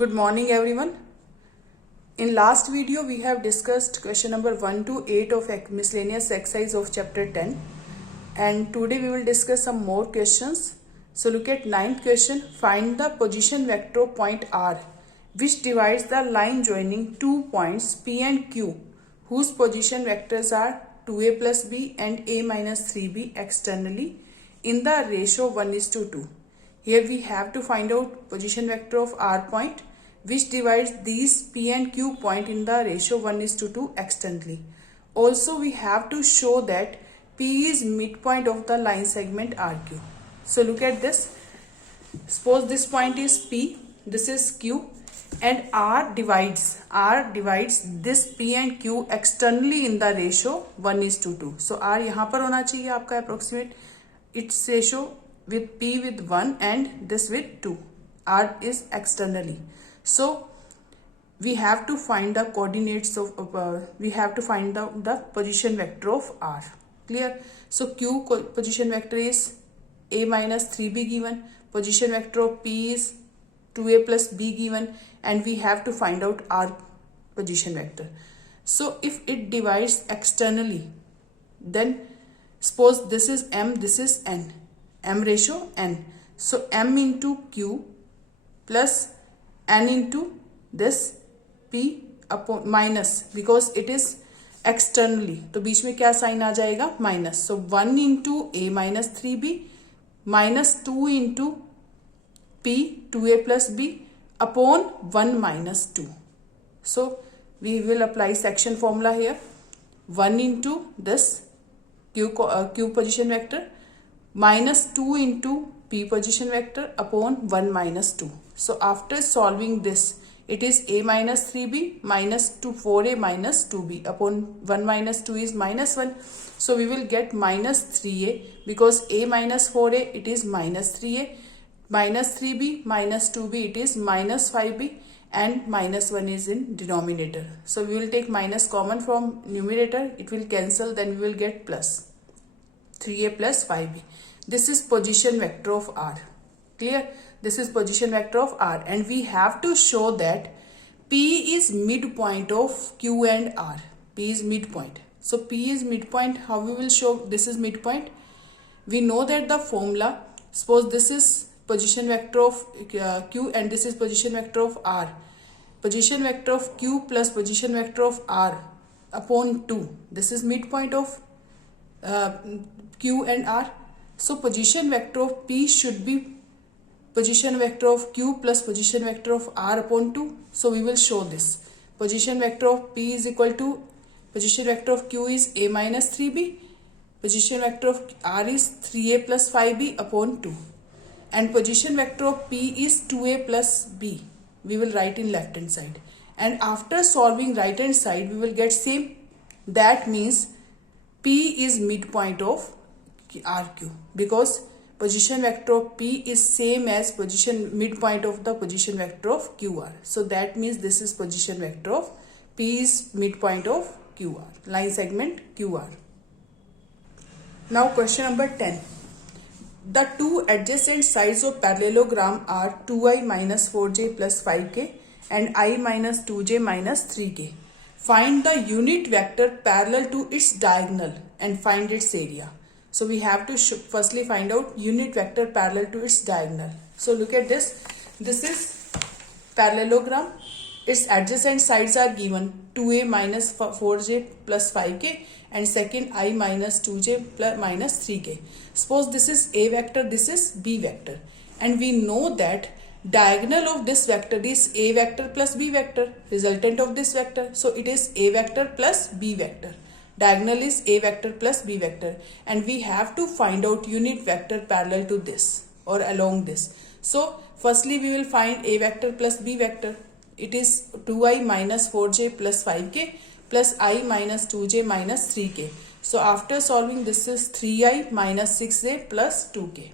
Good morning everyone. In last video we have discussed question number 1 to 8 of miscellaneous exercise of chapter 10 and today we will discuss some more questions. So look at ninth question. Find the position vector of point R which divides the line joining two points P and Q whose position vectors are 2a plus b and a minus 3b externally in the ratio 1:2. Here we have to find out position vector of R point which divides these P and Q point in the ratio 1:2 externally. Also we have to show that P is midpoint of the line segment RQ. So look at this. Suppose this point is P, this is Q and R divides this P and Q externally in the ratio 1:2. So R यहाँ पर होना चाहिए आपका approximate its ratio with P with 1 and this with 2. R is externally. So we have to find the coordinates of we have to find the position vector of R. Clear? So Q position vector is a minus 3b given. Position vector of P is 2a plus b given and we have to find out R position vector. So if it divides externally, then suppose this is M, this is N. M ratio N. So M into Q plus N into this P upon minus because it is externally. तो बीच में क्या sign आ जाएगा minus. So 1 into A minus 3B minus 2 into P 2A plus B upon 1 minus 2. So we will apply section formula here. 1 into this Q position vector minus 2 into P position vector upon 1 minus 2. So after solving this, it is A minus 3B minus 4A minus 2B upon 1 minus 2 is minus 1. So we will get minus 3A because A minus 4A it is minus 3A, minus 3B minus 2B it is minus 5B and minus 1 is in denominator. So we will take minus common from numerator, it will cancel, then we will get plus 3A plus 5B. This is position vector of R. Clear? This is position vector of R and we have to show that P is midpoint of Q and R. P is midpoint. So P is midpoint. How we will show this is midpoint? We know that the formula, suppose this is position vector of Q and this is position vector of R. Position vector of Q plus position vector of R upon 2. This is midpoint of Q and R. So position vector of P should be position vector of Q plus position vector of R upon 2. So we will show this. Position vector of P is equal to position vector of Q is A minus 3B. Position vector of R is 3A plus 5B upon 2. And position vector of P is 2A plus B. We will write in left hand side. And after solving right hand side, we will get same. That means P is midpoint of RQ because position vector of P is same as position midpoint of the position vector of QR. So that means this is position vector of P is midpoint of QR, line segment QR. Now question number 10. The two adjacent sides of parallelogram are 2i minus 4j plus 5k and I minus 2j minus 3k. Find the unit vector parallel to its diagonal and find its area. So we have to firstly find out unit vector parallel to its diagonal. So look at this. This is parallelogram. Its adjacent sides are given 2a minus 4j plus 5k and second I minus 2j plus minus 3k. Suppose this is A vector, this is B vector. And we know that diagonal of this vector is A vector plus B vector, resultant of this vector. So it is A vector plus B vector. Diagonal is A vector plus B vector and we have to find out unit vector parallel to this or along this. So firstly we will find A vector plus B vector. It is 2i minus 4j plus 5k plus I minus 2j minus 3k. So after solving this is 3i minus 6j plus 2k.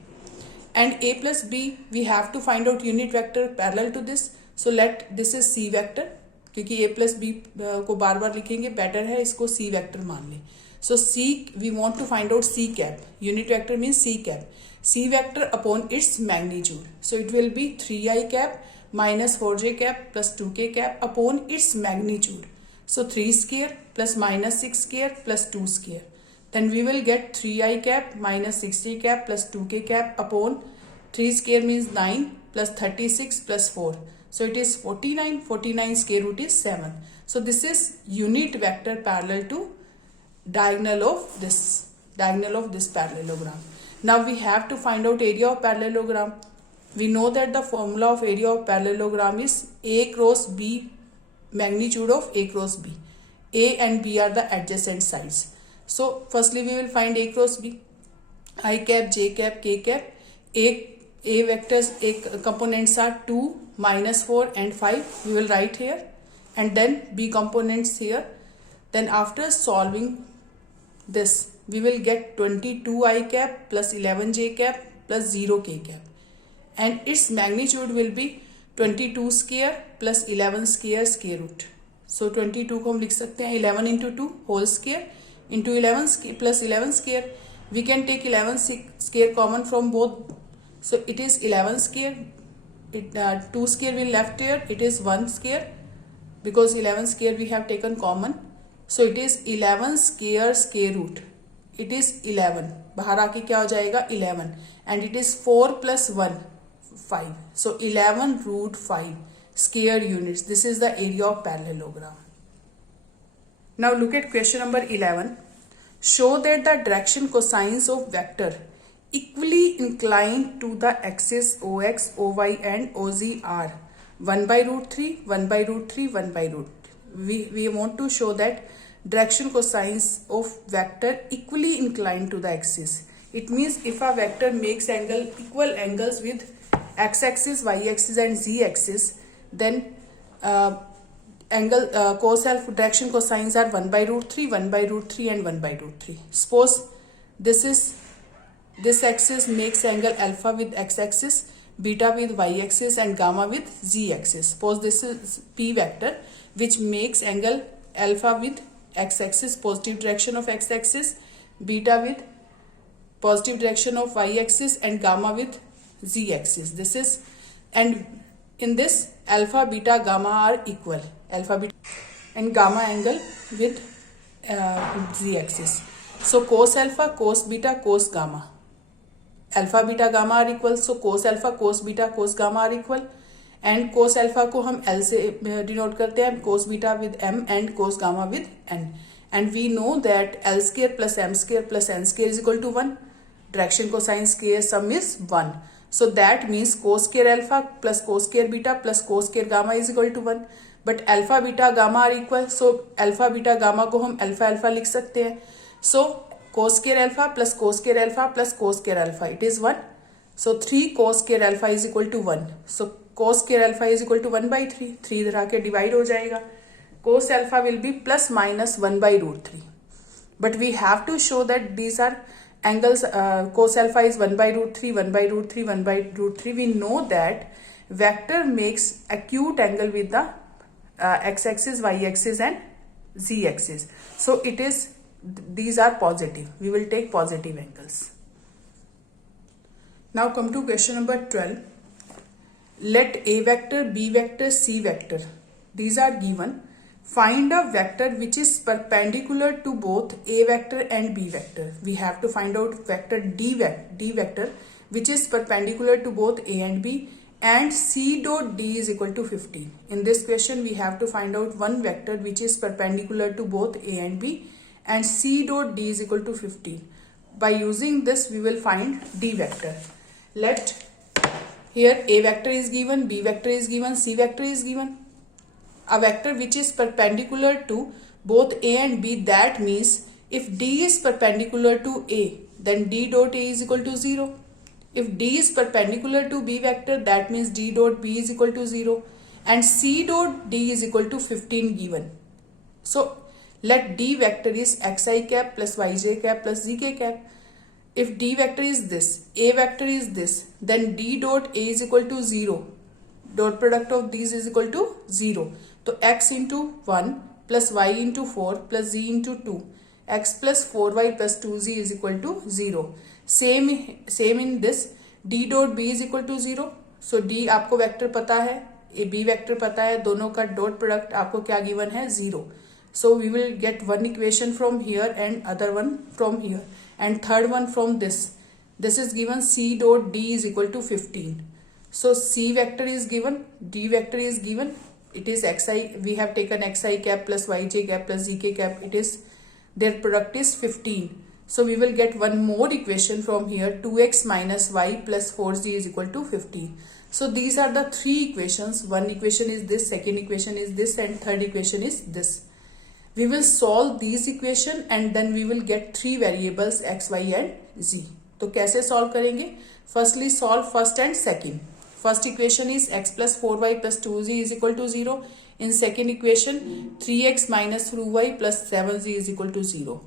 And A plus B we have to find out unit vector parallel to this. So let this is C vector. क्योंकि A plus B को बार बार लिखेंगे better है इसको C vector मान लें. So C we want to find out C cap. Unit vector means C cap. C vector upon its magnitude. So it will be 3i cap minus 4j cap plus 2k cap upon its magnitude. So 3 square plus minus 6 square plus 2 square. Then we will get 3i cap minus 6j cap plus 2k cap upon 3 square means 9 plus 36 plus 4. So it is 49. 49 square root is 7. So this is unit vector parallel to diagonal of this parallelogram. Now we have to find out area of parallelogram. We know that the formula of area of parallelogram is A cross B, magnitude of A cross B. A and B are the adjacent sides. So firstly we will find A cross B. I cap, j cap, k cap. A vectors, A components are 2, minus 4 and 5. We will write here. And then B components here. Then after solving this, we will get 22i cap plus 11j cap plus 0k cap. And its magnitude will be 22 square plus 11 square square root. So 22 को हम लिख सकते हैं 11 into 2 whole square into 11 plus 11 square. We can take 11 square common from both. So it is 11 square. 2 square will left here. It is 1 square because 11 square we have taken common. So it is 11 square square root. It is 11. बाहर आके क्या हो जाएगा 11 and it is 4 plus 1 5. So 11 root 5 square units. This is the area of parallelogram. Now look at question number 11. Show that the direction cosines of vector equally inclined to the axis OX, OY and OZ are 1 by root 3, 1 by root 3, 1 by root. We want to show that direction cosines of vector equally inclined to the axis. It means if a vector makes equal angles with x-axis, y-axis and z-axis, then direction cosines are 1 by root 3, 1 by root 3 and 1 by root 3. Suppose this axis makes angle alpha with x-axis, beta with y-axis and gamma with z-axis. Suppose this is P vector which makes angle alpha with x-axis, positive direction of x-axis, beta with positive direction of y-axis and gamma with z-axis. This is, and in this alpha, beta, gamma are equal. Alpha, beta and gamma angle with z-axis. So cos alpha, cos beta, cos gamma. Alpha, beta, gamma are equal. So cos alpha, cos beta, cos gamma are equal. And cos alpha को हम L से denote करते हैं, cos beta with M and cos gamma with N. And we know that L square plus M square plus N square is equal to 1. Direction cosine square sum is 1. So that means cos square alpha plus cos square beta plus cos square gamma is equal to 1. But alpha, beta, gamma are equal. So alpha, beta, gamma को हम alpha, alpha लिख सकते हैं. So cos square alpha plus cos square alpha plus cos square alpha, it is 1. So 3 cos square alpha is equal to 1. So cos square alpha is equal to 1 by 3. 3 इधर आके divide हो जाएगा. Cos alpha will be plus minus 1 by root 3. But we have to show that these are angles. Cos alpha is 1 by root 3, 1 by root 3, 1 by root 3. We know that vector makes acute angle with the x-axis, y-axis and z-axis. So it is, these are positive. We will take positive angles. Now come to question number 12. Let A vector, B vector, C vector, these are given. Find a vector which is perpendicular to both A vector and B vector. We have to find out vector D vector which is perpendicular to both A and B, and C dot D is equal to 15. In this question we have to find out one vector which is perpendicular to both A and B, and C dot D is equal to 15. By using this we will find D vector. Let here A vector is given, B vector is given, C vector is given. A vector which is perpendicular to both A and B, that means if D is perpendicular to A, then D dot A is equal to 0. If D is perpendicular to B vector, that means D dot B is equal to 0. And C dot D is equal to 15 given. So let D vector is xi cap plus yj cap plus zk cap. If D vector is this, A vector is this, then D dot A is equal to 0. Dot product of these is equal to 0. So x into 1 plus y into 4 plus z into 2. X plus 4y plus 2z is equal to 0. Same in this. D dot B is equal to 0. So D आपको vector पता है A B vector पता है, दोनों का dot product आपको क्या given है, 0. So we will get one equation from here and other one from here, and third one from this. This is given C dot D is equal to 15. So C vector is given, D vector is given. It is xi. We have taken xi cap plus yj cap plus zk cap. It is their product is 15. So we will get one more equation from here, 2x minus y plus 4z is equal to 15. So these are the three equations. One equation is this, second equation is this, and third equation is this. We will solve these equation and then we will get three variables x, y and z. तो कैसे solve करेंगे? Firstly solve first and second. First equation is x plus 4y plus 2z is equal to 0. In second equation 3x minus 2y plus 7z is equal to 0.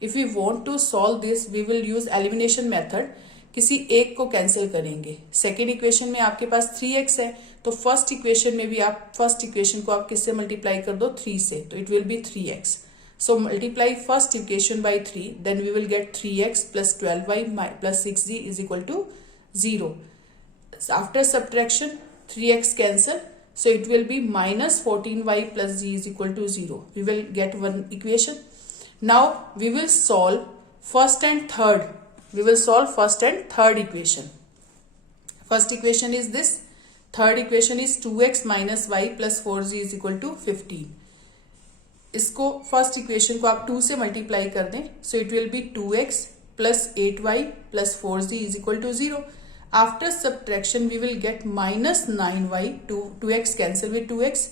If we want to solve this, we will use elimination method. किसी एक को cancel करेंगे. Second equation में आपके पास 3x है, तो first equation में भी आप फर्स्ट इक्वेशन को आप किससे मल्टीप्लाई कर दो, 3 से, तो it will be 3x. So multiply first equation by 3, then we will get 3x plus 12y plus 6z is equal to 0. After subtraction 3x cancel, so it will be minus 14y plus z is equal to 0. We will get one equation. Now we will solve first and third. We will solve first and third equation. First equation is this. Third equation is 2x minus y plus 4z is equal to 15. इसको first equation को आप 2 से मल्टीप्लाई कर दें, so it will be 2x plus 8y plus 4z is equal to 0. After subtraction we will get minus 9y, 2x cancel with 2x,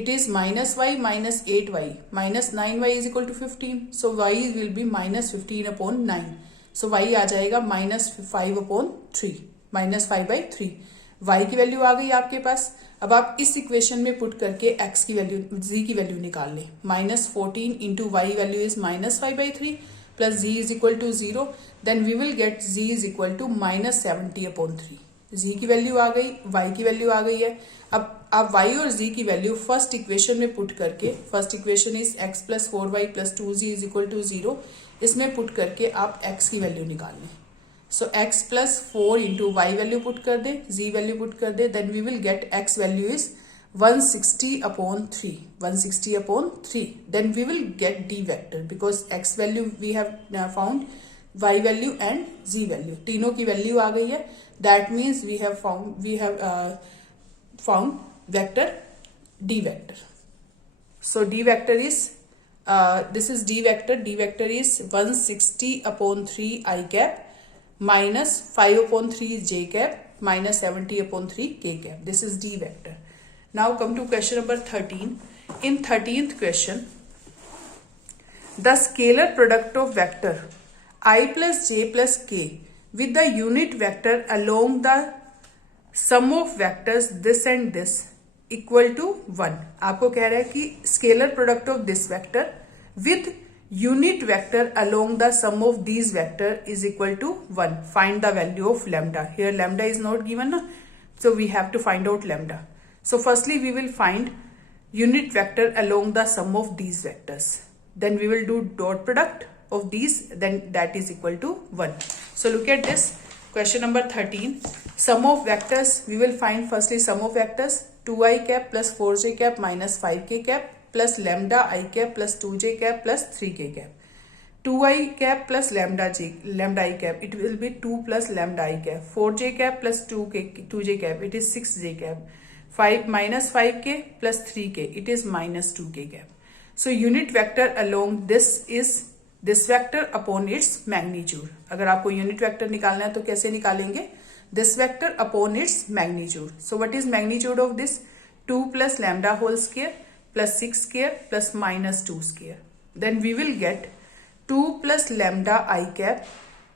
it is minus y minus 8y minus 9y is equal to 15. So y will be minus 15 upon 9. So y आ जाएगा minus 5 upon 3, minus 5 by 3. y की value आ गई आपके पास. अब आप इस equation में put करके x की वैल्यू, z की वैल्यू निकाल लें. minus 14 into y value is minus 5 by 3 plus z is equal to 0. Then we will get z is equal to minus 70 upon 3. z की वैल्यू आ गई, y की value आ गई है. अब आप y और z की वैल्यू फर्स्ट इक्वेशन में पुट करके, first equation is x plus 4y plus 2z is equal to 0, इसमें पुट करके आप x की वैल्यू निकाल लें. So x plus 4 into y value put कर दे, z वैल्यू पुट कर दे, then we will get x value is 160 upon 3, 160 upon 3. Then we will get d vector because x value we have found, y value and z value, तीनों की value आ गई है. That means we have found vector d vector. So d vector is this is d vector. D vector is 160 upon 3 I cap minus 5 upon 3 j cap minus 70 upon 3 k cap. This is d vector. Now come to question number 13. In 13th question, the scalar product of vector I plus j plus k with the unit vector along the sum of vectors this and this equal to 1. आपको कह रहा है कि scalar product of this vector with unit vector along the sum of these vector is equal to 1. Find the value of lambda. Here lambda is not given, so we have to find out lambda. So firstly we will find unit vector along the sum of these vectors. Then we will do dot product of these, then that is equal to 1. So look at this question number 13. Sum of vectors, we will find firstly sum of vectors 2i cap plus 4j cap minus 5k cap plus lambda i cap plus 2j cap plus 3k cap. 2i cap plus lambda i cap, it will be 2 plus lambda i cap. 4j cap plus 2j cap, it is 6j cap. 5 minus 5k plus 3k, it is minus 2k cap. So unit vector along this is this vector upon its magnitude. अगर आपको unit vector निकालना है तो कैसे निकालेंगे? This vector upon its magnitude. So what is magnitude of this? 2 plus lambda whole square plus 6 square plus minus 2 square. Then we will get 2 plus lambda I cap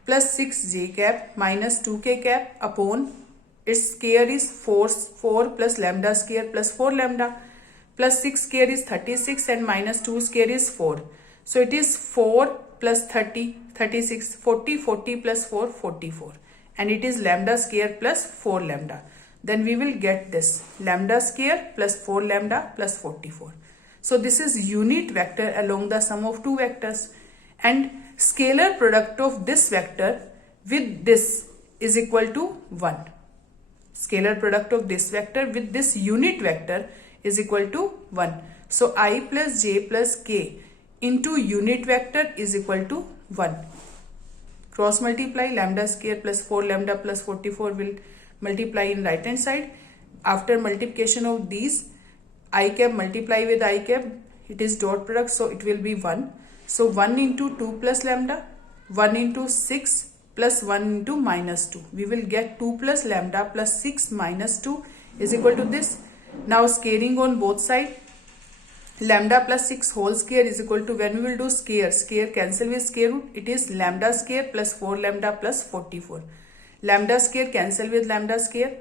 plus 6j cap minus 2k cap upon its square is 4 plus lambda square plus 4 lambda plus 6 square is 36 and minus 2 square is 4. So it is 4 plus 30, 36, 40 plus 4, 44. And it is lambda square plus 4 lambda. Then we will get this lambda square plus 4 lambda plus 44. So this is unit vector along the sum of two vectors. And scalar product of this vector with this is equal to 1. scalar product of this vector with this unit vector is equal to 1. So I plus j plus k into unit vector is equal to 1. Cross multiply, lambda square plus 4 lambda plus 44 will multiply in right hand side. After multiplication of these, I cap multiply with I cap, it is dot product, so it will be 1. So 1 into 2 plus lambda, 1 into 6 plus 1 into minus 2. We will get 2 plus lambda plus 6 minus 2 is equal to this. Now scaling on both sides, lambda plus 6 whole square is equal to, when we will do square cancel with square root, it is lambda square plus 4 lambda plus 44. Lambda square cancel with lambda square,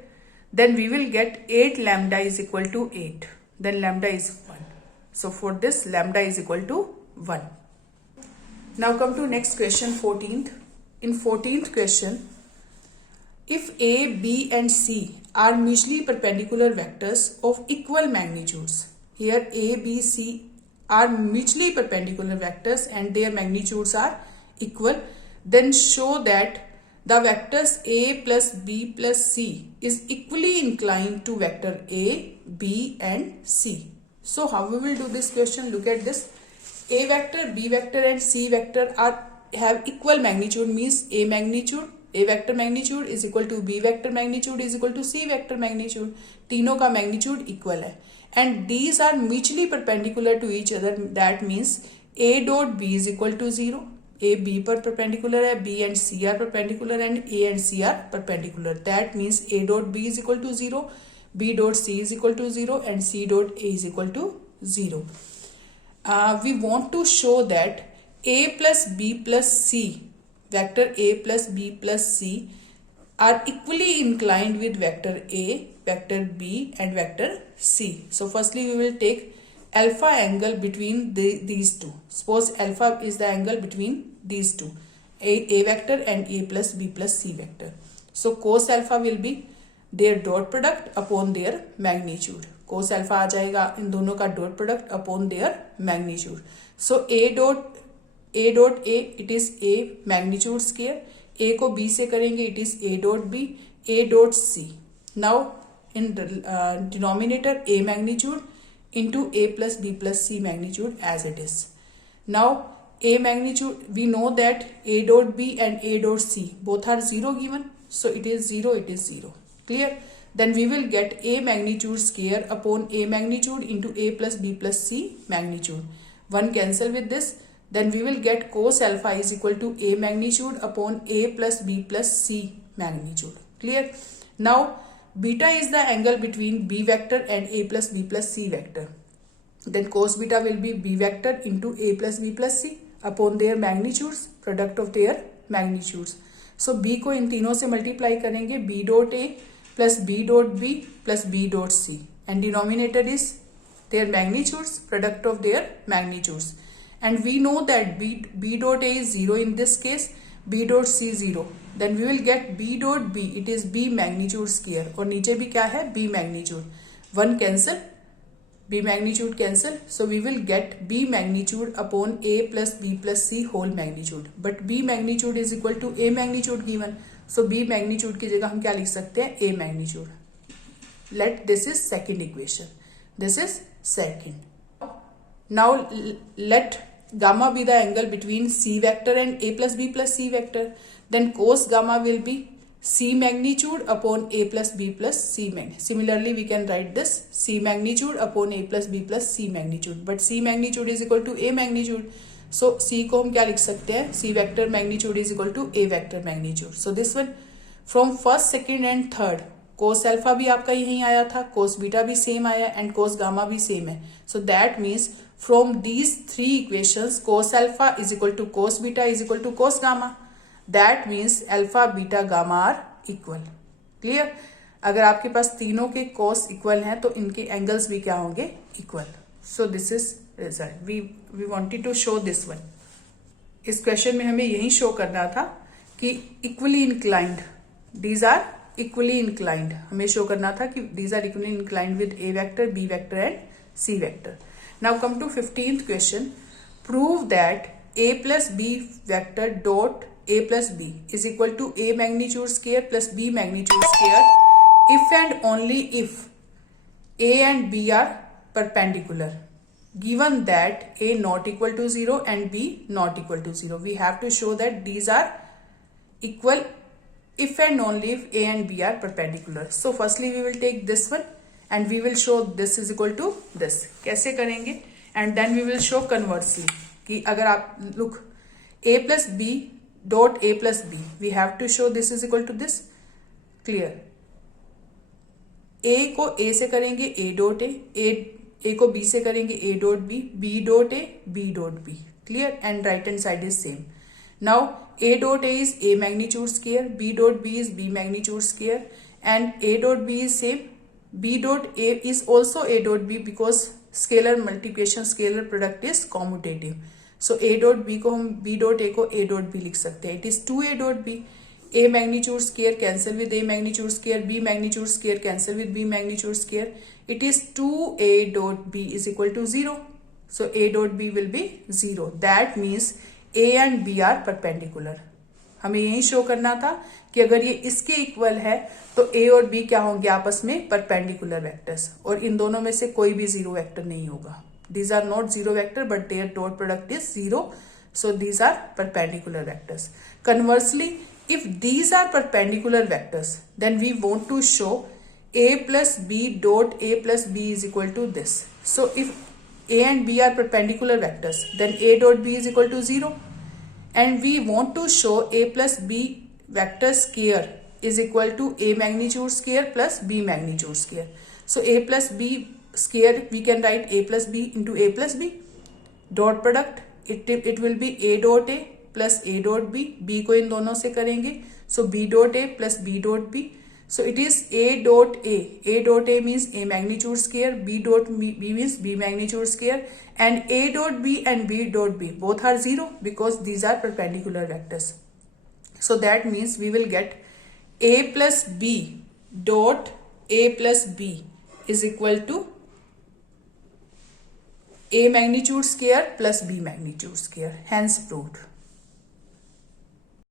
then we will get 8 lambda is equal to 8. Then lambda is 1. So for this, lambda is equal to 1. Now come to next question, 14th. In 14th question, if A, B and C are mutually perpendicular vectors of equal magnitudes, here A, B, C are mutually perpendicular vectors and their magnitudes are equal, then show that the vectors A plus B plus C is equally inclined to vector A, B and C. So how we will do this question? Look at this. A vector, B vector and C vector have equal magnitude, means A vector magnitude is equal to B vector magnitude is equal to C vector magnitude. तीनों का magnitude equal है. And these are mutually perpendicular to each other. That means A dot B is equal to 0. A B पर perpendicular है, B and C are perpendicular and A and C are perpendicular. That means A dot B is equal to 0, B dot C is equal to 0 and C dot A is equal to 0. We want to show that A plus B plus C, vector A plus B plus C are equally inclined with vector A, vector B and vector C. So firstly we will take alpha angle between these two. Suppose alpha is the angle between these two, A vector and A plus B plus C vector. So cos alpha will be their dot product upon their magnitude. Cos alpha आ जाएगा इन दोनों का dot product upon their magnitude. So A dot A, it is A magnitude square. A को B से करेंगे, it is A dot B, A dot C. Now in denominator A magnitude into A plus B plus C magnitude as it is. Now A magnitude, we know that A dot B and A dot C both are 0 given. So it is 0, it is 0. Clear? Then we will get A magnitude square upon A magnitude into A plus B plus C magnitude. 1 cancel with this. Then we will get cos alpha is equal to A magnitude upon A plus B plus C magnitude. Clear? Now beta is the angle between B vector and A plus B plus C vector. Then cos beta will be B vector into A plus B plus C upon their magnitudes, product of their magnitudes. So B को इन तीनों से multiply करेंगे, B dot A plus B dot B plus B dot C, and denominator is their magnitudes, product of their magnitudes. And we know that B dot A is 0 in this case, B dot C 0. Then we will get B dot B, it is B magnitude square. और नीचे भी क्या है? B magnitude. 1 cancel, B magnitude cancel. So we will get B magnitude upon A plus B plus C whole magnitude. But B magnitude is equal to A magnitude given. So B magnitude की जगह हम क्या लिख सकते हैं? A magnitude. Let this is second equation. This is second. Now let gamma be the angle between C vector and A plus B plus C vector. Then cos gamma will be C magnitude upon A plus B plus C magnitude. Similarly, we can write this C magnitude upon A plus B plus C magnitude. But C magnitude is equal to A magnitude. So C को हम क्या लिख सकते हैं? C vector magnitude is equal to A vector magnitude. So this one from first, second and third. Cos alpha भी आपका यहीं आया था, cos beta भी same आया and cos gamma भी same है. So that means from these three equations, cos alpha is equal to cos beta is equal to cos gamma. That means alpha, beta, gamma are equal. Clear? अगर आपके पास तीनों के cos equal हैं तो इनके angles भी क्या होंगे? Equal. So this is result. We wanted to show this one. इस question में हमें यही show करना था कि equally inclined. These are equally inclined. हमें show करना था कि these are equally inclined with A vector, B vector and C vector. Now come to 15th question. Prove that A plus B vector dot A plus B is equal to A magnitude square plus B magnitude square if and only if A and B are perpendicular, given that A not equal to 0 and B not equal to 0. We have to show that these are equal if and only if A and B are perpendicular. So firstly we will take this one and we will show this is equal to this. कैसे करेंगे? And then we will show conversely कि अगर आप look A plus B dot A plus B, we have to show this is equal to this. Clear? A को A से करेंगे A dot A को B से करेंगे A dot B dot A, B dot B. Clear? And right hand side is same. Now A dot A is A magnitude square, B dot B is B magnitude square, and A dot B is same. B dot A is also A dot B because scalar multiplication, scalar product is commutative. So A dot B को हम B dot A को A dot B लिख सकते हैं. It is 2A dot B. A magnitude square cancel with A magnitude square, B magnitude square cancel with B magnitude square. It is 2A dot B is equal to 0. So A dot B will be 0. That means A and B are perpendicular. हमें यही show करना था कि अगर ये इसके equal है तो A और B क्या होंगे आपस में? परपेंडिकुलर वेक्टर्स, और इन दोनों में से कोई भी जीरो वेक्टर नहीं होगा. These are not zero vector but their dot product is 0. So these are perpendicular vectors. Conversely, if these are perpendicular vectors, then we want to show A plus B dot A plus B is equal to this. So if A and B are perpendicular vectors, then A dot B is equal to 0. And we want to show A plus B vector square is equal to A magnitude square plus B magnitude square. So A plus B square, we can write A plus B into A plus B. Dot product, it will be A dot A plus A dot B. B को इन दोनों से करेंगे. So B dot A plus B dot B. So it is A dot A. A dot A means A magnitude square. B dot B means B magnitude square. And A dot B and B dot B both are 0 because these are perpendicular vectors. So that means we will get A plus B dot A plus B is equal to A magnitude square plus B magnitude square. Hence proved.